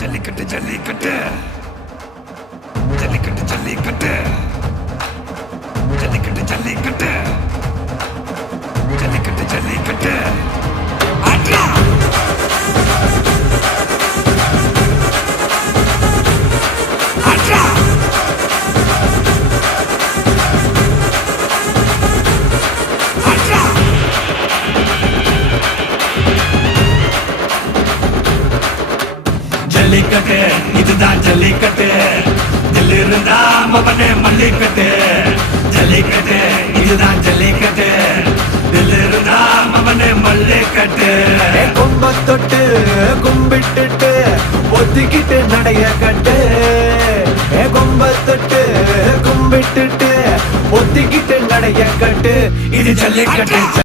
ஜல்லிக்கட்டு ஜல்லிக்கட்டு ஜல்லிக்கட்டு ஜல்லிக்கட்டு ஜல்லிக்கட்டு ஜல்லிக்கட்டு ஜல்லிக்கட்டு ஜல்லிக்கட்டு ஆட்ரா ஆட்ரா ஆட்ரா ஜல்லிக்கட்டு இதுதான் ஜல்லிக்கட்டு தில் இருந்தா மவனே மல்லிக்கட்டு ஜல்லிக்கட்டு இதுதான் ஜல்லிக்கட்டு தில் இருந்தா மவனே மல்லிக்கட்டு கொம்ப தொட்டு கும்பிட்டுட்டு ஒத்திக்கிட்டு நடைய கட்டு கொம்ப தொட்டு கும்பிட்டுட்டு ஒத்திக்கிட்டு நடைய கட்டு இது ஜல்லிக்கட்டு